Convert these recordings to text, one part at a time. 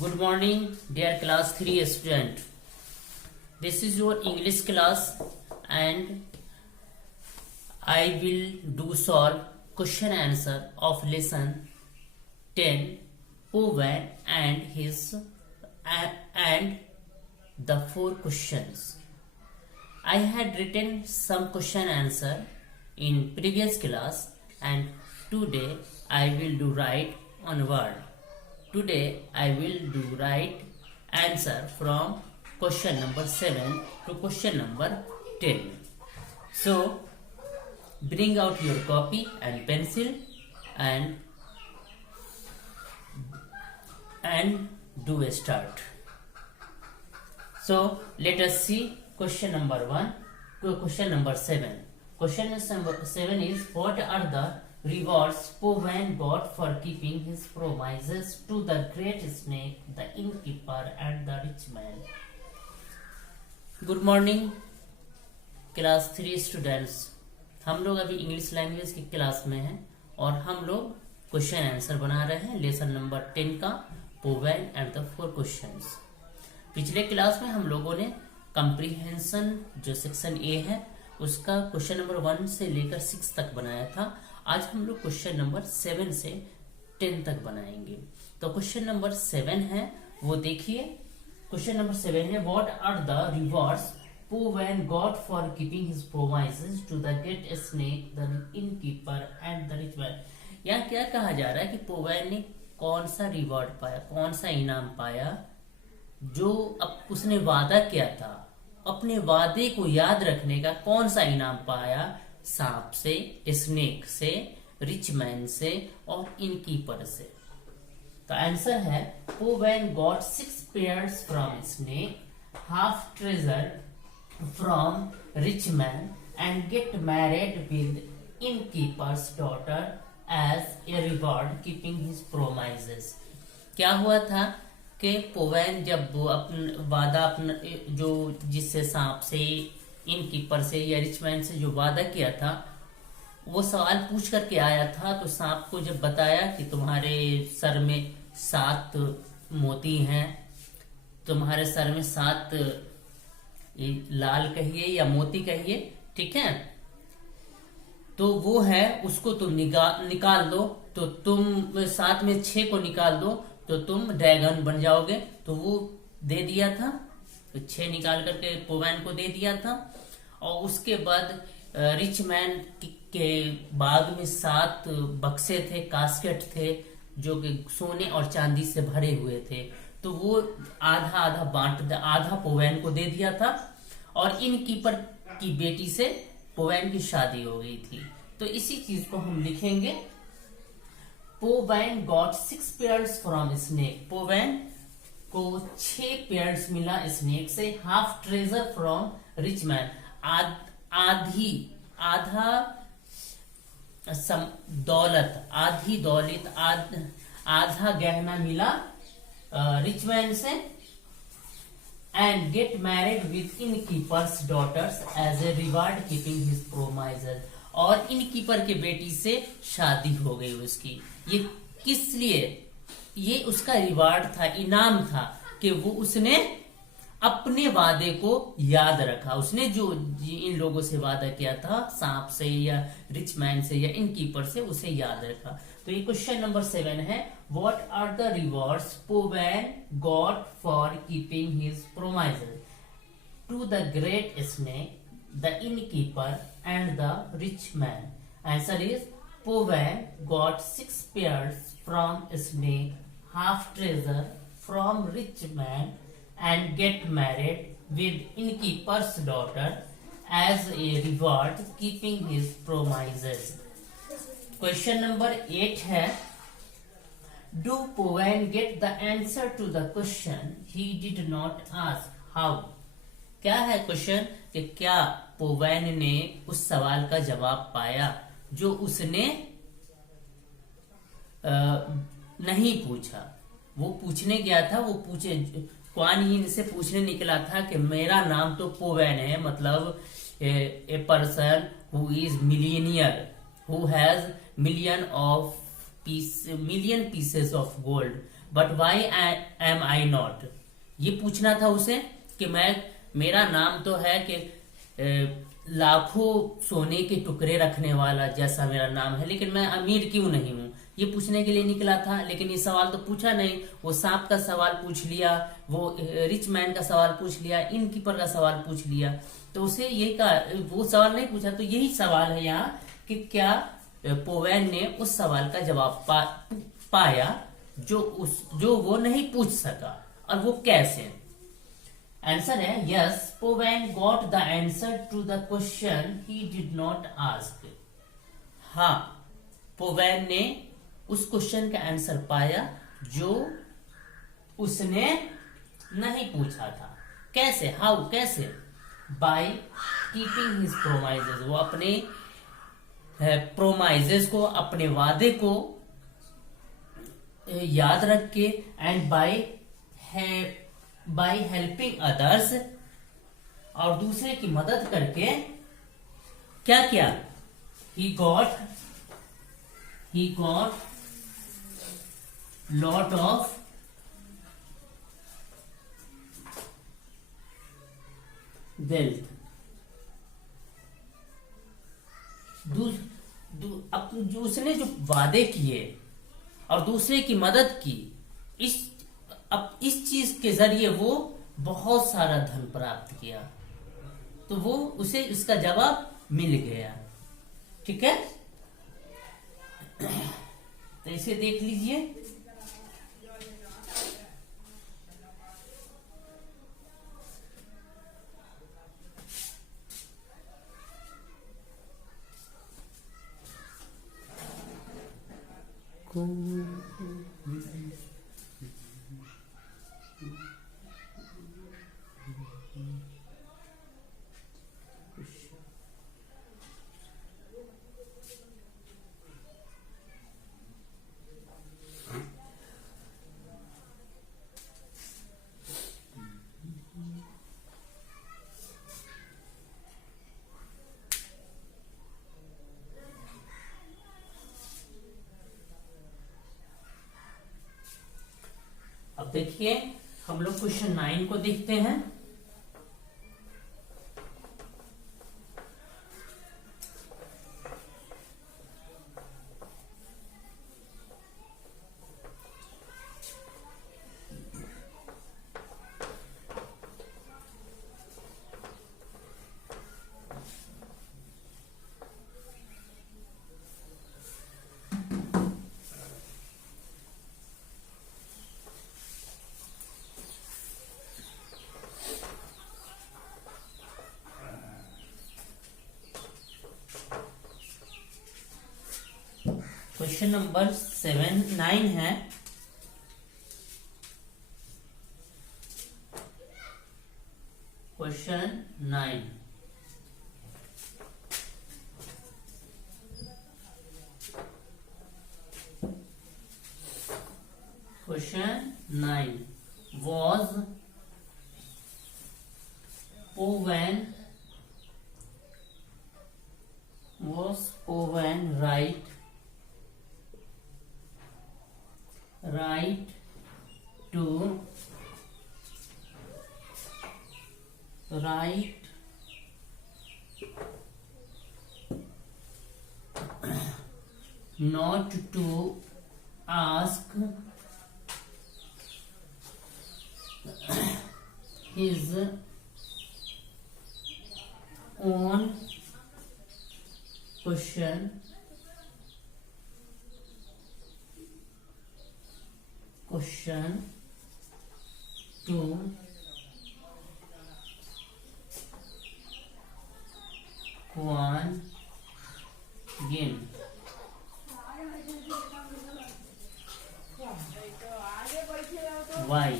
Good morning, dear class 3 student. This is your English class and I will do solve question answer of lesson 10 Owen and his and the 4 questions. I had written some question answer in previous class and today I will do write on word. Today I will do write answer from question number 7 to question number 10. So bring out your copy and pencil and do a start. So let us see question number 1 to question number 7. Question number 7 is, what are the rewards Owen got for keeping his promises to the great snake, the innkeeper and the rich man? Good morning class 3 students. हम लोग अभी English language की class में हैं और हम लोग question answer बना रहे हैं लेसन नंबर 10 का ओवेन एंड द 4 क्वेश्चंस। पिछले क्लास में हम लोगों ने कंप्रीहेंशन जो सेक्शन ए है उसका क्वेश्चन नंबर 1 से लेकर 6 तक बनाया था। आज हम लोग क्वेश्चन नंबर 7 से 10 तक बनाएंगे। तो क्वेश्चन नंबर 7 है वो देखिए। क्वेश्चन नंबर 7 है, what are the rewards Owen got for keeping his promises to the great snake, the innkeeper and the rich man। यहाँ क्या कहा जा रहा है कि Owen ने कौन सा रिवॉर्ड पाया, कौन सा इनाम पाया जो अब उसने वादा किया था, अपने वादे को याद रखने का कौन सा इनाम पाया? सांप से, स्नेक से, रिच मैन से और इनकीपर से। तो आंसर है Owen got 6 pears from snake, half treasure from rich man and get married with innkeeper's daughter as a reward keeping his promises। क्या हुआ था कि Owen जब वादा अपना जो जिससे सांप से, इनकीपर से या रिच मैन से जो वादा किया था वो सवाल पूछ करके आया था। तो सांप को जब बताया कि तुम्हारे सर में 7 मोती हैं, तुम्हारे सर में 7 लाल कहिए या मोती कहिए, ठीक है, तो वो है उसको तुम निकाल दो, तो तुम 7 में 6 को निकाल दो तो तुम ड्रैगन बन जाओगे। तो वो दे दिया था, तो 6 निकाल करके Owen को दे दिया था। और उसके बाद रिच मैन के बाग में 7 बक्से थे, कास्केट थे जो कि सोने और चांदी से भरे हुए थे। तो वो आधा आधा आधा Owen को दे दिया था और इनकीपर की बेटी से Owen की शादी हो गई थी। तो इसी चीज को हम लिखेंगे, Owen got 6 pears from snake। Owen को 6 pears मिला स्नेक से, half treasure from rich man, आधी दौलत आधा गहना मिला रिच मैन से, and get married with innkeeper's daughters as a reward keeping his promises. और इनकीपर के बेटी से शादी हो गई उसकी। ये किस लिए? ये उसका रिवार्ड था, इनाम था कि वो उसने अपने वादे को याद रखा। उसने जो इन लोगों से वादा किया था, सांप से या रिच मैन से या इनकीपर से, उसे याद रखा। तो ये क्वेश्चन नंबर 7 है, what are the rewards Owen got for keeping his promises to the great snake, the innkeeper and the rich man? Answer is Owen got 6 pears from snake, half treasure from rich man and get married with innkeeper's daughter as a reward keeping his promises। Question number 8 है, do Owen get the answer to the question he did not ask? How? क्या है question कि क्या Owen ने उस सवाल का जवाब पाया जो उसने नहीं पूछा? वो पूछने गया था, वो पूछे क्वान yin से पूछने निकला था कि मेरा नाम तो Owen है, मतलब a person who is millionaire, who has million pieces of gold, but why am I not, ये पूछना था उसे कि मेरा नाम तो है कि लाखों सोने के टुकड़े रखने वाला जैसा मेरा नाम है, लेकिन मैं अमीर क्यों नहीं हूँ, ये पूछने के लिए निकला था। लेकिन ये सवाल तो पूछा नहीं, वो सांप का सवाल पूछ लिया, वो रिच मैन का सवाल पूछ लिया, इनकीपर का सवाल पूछ लिया। तो उसे ये कहा, वो सवाल नहीं पूछा। तो यही सवाल है यहाँ कि क्या पोवेन ने उस सवाल का जवाब पाया जो वो नहीं पूछ सका, और वो कैसे। आंसर है yes, Powen got the answer to the question he did not ask. हाँ, पोवेन ने उस क्वेश्चन का आंसर पाया जो उसने नहीं पूछा था। कैसे, हाउ, कैसे? बाय कीपिंग हिज प्रोमाइजेस, वो अपने प्रोमाइजेस को, अपने वादे को याद रख के, एंड बाय हेल्पिंग अदर्स, और दूसरे की मदद करके क्या किया? He got lot of wealth. जो उसने जो वादे किए और दूसरे की मदद की, इस चीज के जरिए वो बहुत सारा धन प्राप्त किया, तो वो उसे उसका जवाब मिल गया। ठीक है, तो इसे देख लीजिए। अब देखिए, हम लोग क्वेश्चन 9 को देखते हैं। क्वेश्चन नंबर 9 है। Question 9, question 9 was Poven right to not to ask his own question to Quan Yin. Why?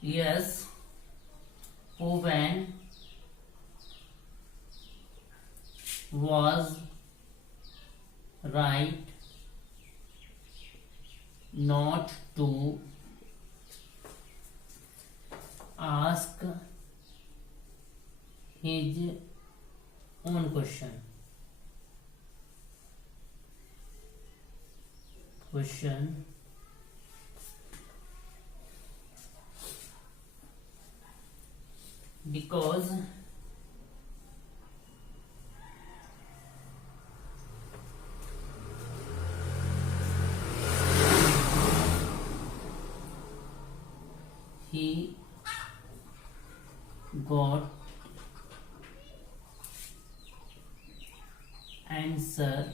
Yes, Poven was right not to ask his own question because he got answer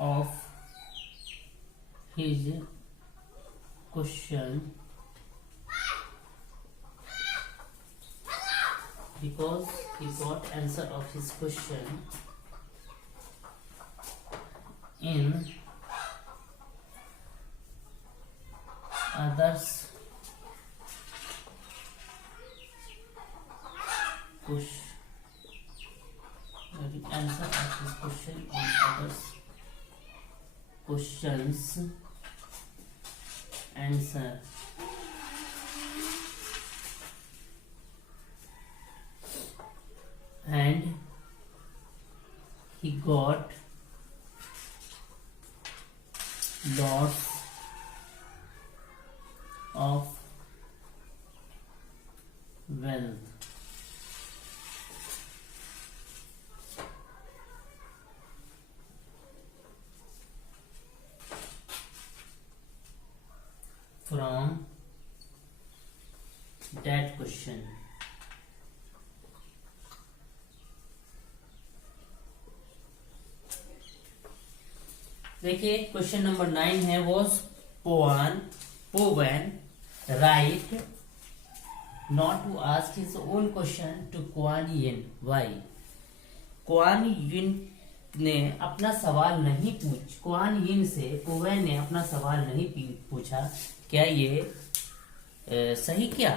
of his question because he got answer of his question in others answer of his question in others questions answer and he got lots of wealth from that question. देखिए question number 9 है was Powen right not to ask his own question to Kwan Yin why Kwan Yin ने अपना सवाल नहीं Kuan यिन से पोवन ने अपना सवाल नहीं पूछा क्या ये सही क्या।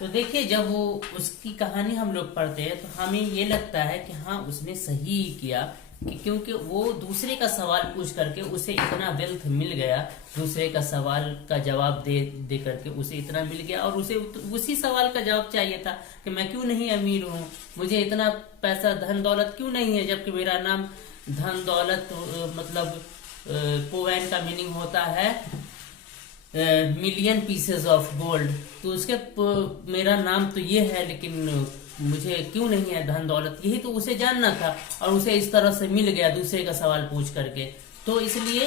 तो देखिए जब वो उसकी कहानी हम लोग पढ़ते हैं तो हमें ये लगता है कि हाँ उसने सही किया क्योंकि वो दूसरे का सवाल पूछ करके उसे इतना वेल्थ मिल गया, दूसरे का सवाल का जवाब दे करके उसे इतना मिल गया और उसे उसी सवाल का जवाब चाहिए था कि मैं क्यों नहीं अमीर हूँ, मुझे इतना पैसा धन दौलत क्यों नहीं है, जबकि मेरा नाम धन दौलत मतलब पोवैन का मीनिंग होता है मिलियन पीसेस ऑफ गोल्ड। तो उसके मेरा नाम तो ये है लेकिन मुझे क्यों नहीं है धन दौलत, यही तो उसे जानना था और उसे इस तरह से मिल गया दूसरे का सवाल पूछ करके। तो इसलिए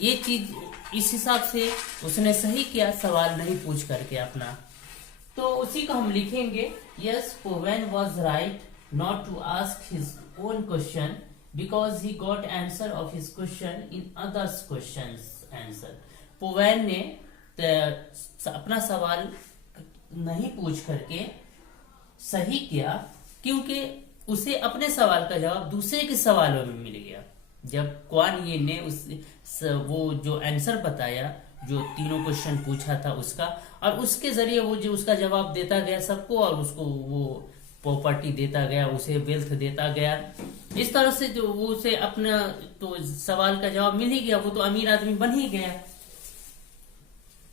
ये चीज इस हिसाब से उसने सही किया सवाल नहीं पूछ करके अपना। तो उसी को हम लिखेंगे yes Powen was right not to ask his own question because he got answer of his question in others question answer. Powen ने अपना सवाल नहीं पूछ करके सही किया क्योंकि उसे अपने सवाल का जवाब दूसरे के सवालों में मिल गया। जब क्वान ये ने वो जो आंसर बताया जो तीनों क्वेश्चन पूछा था उसका और उसके जरिए वो जो उसका जवाब देता गया सबको और उसको वो प्रॉपर्टी देता गया, उसे वेल्थ देता गया। इस तरह से जो वो उसे अपना तो सवाल का जवाब मिल ही गया, वो तो अमीर आदमी बन ही गया।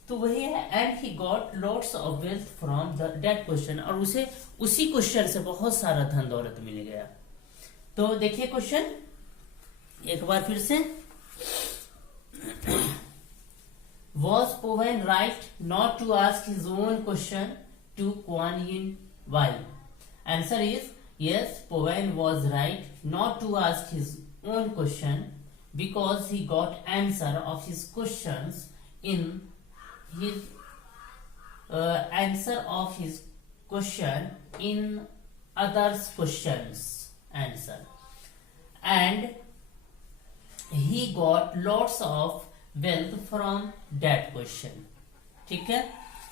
तो वही है and he got lots of wealth from that question और उसे उसी क्वेश्चन से बहुत सारा धन दौलत मिल गया। तो देखिए क्वेश्चन एक बार फिर से was Powen right not to ask his own question to Kwan Yin why. Answer is yes Powen was right not to ask his own question because he got answer of his question in his answer of his question in others questions answer and he got lots of wealth from that question। ठीक है,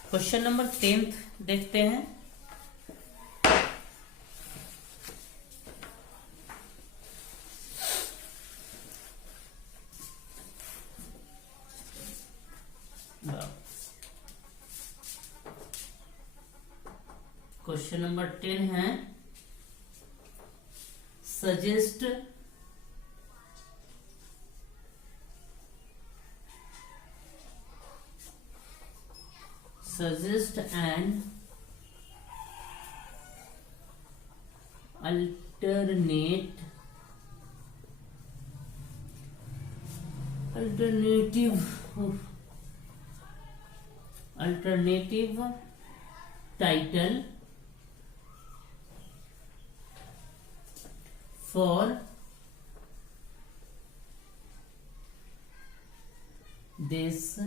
question number 10 देखते हैं। Question number 10 है suggest suggest an alternative title for this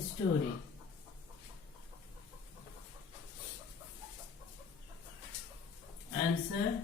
story. Answer: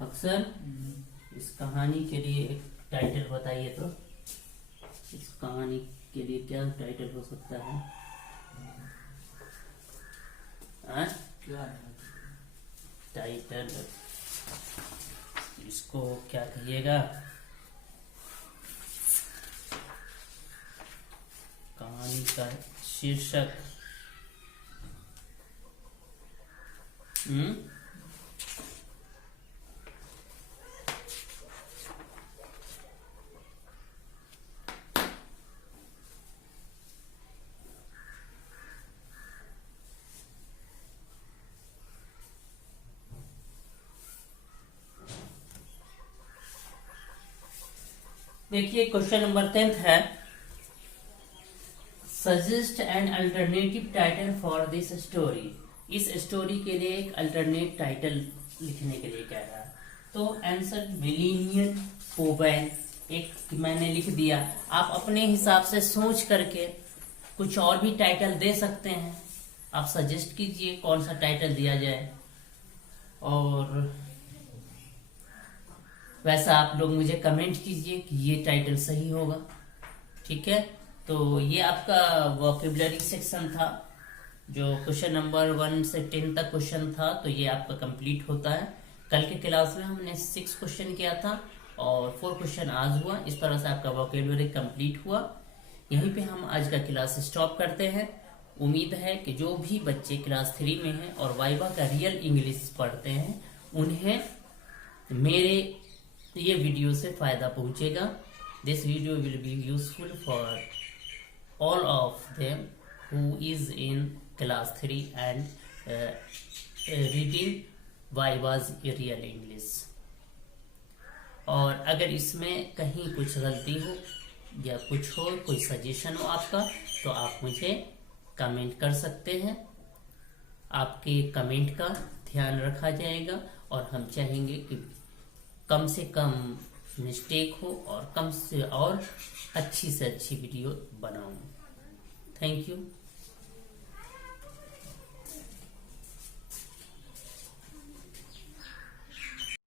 अक्सर इस कहानी के लिए एक टाइटल बताइए तो। इस कहानी के लिए क्या टाइटल हो सकता है? क्या टाइटल? इसको क्या कहिएगा? कहानी का शीर्षक देखिए, क्वेश्चन नंबर 10 है, suggest an alternative title for this story. इस स्टोरी के लिए एक अल्टरनेट टाइटल लिखने के लिए कह रहा है। तो आंसर मिलेनियम पोवेन एक मैंने लिख दिया। आप अपने हिसाब से सोच करके कुछ और भी टाइटल दे सकते हैं। आप सजेस्ट कीजिए कौन सा टाइटल दिया जाए, और वैसा आप लोग मुझे कमेंट कीजिए कि ये टाइटल सही होगा। ठीक है, तो ये आपका वोकेबुलरी सेक्शन था, जो क्वेश्चन नंबर 1 से 10 तक क्वेश्चन था, तो ये आपका कंप्लीट होता है। कल के क्लास में हमने 6 क्वेश्चन किया था और 4 क्वेश्चन आज हुआ। इस तरह से आपका वोकेबुलरी कंप्लीट हुआ। यहीं पे हम आज का क्लास स्टॉप करते हैं। उम्मीद है कि जो भी बच्चे क्लास 3 में हैं और वाइवा का रियल इंग्लिश पढ़ते हैं, उन्हें मेरे ये वीडियो से फायदा पहुंचेगा। This video will be useful for all of them who is in class 3 and reading Viva's real English. और अगर इसमें कहीं कुछ गलती हो या कुछ हो, कोई सजेशन हो आपका, तो आप मुझे कमेंट कर सकते हैं। आपके कमेंट का ध्यान रखा जाएगा और हम चाहेंगे कि कम से कम मिस्टेक हो और कम से और अच्छी से अच्छी वीडियो बनाऊं। Thank you.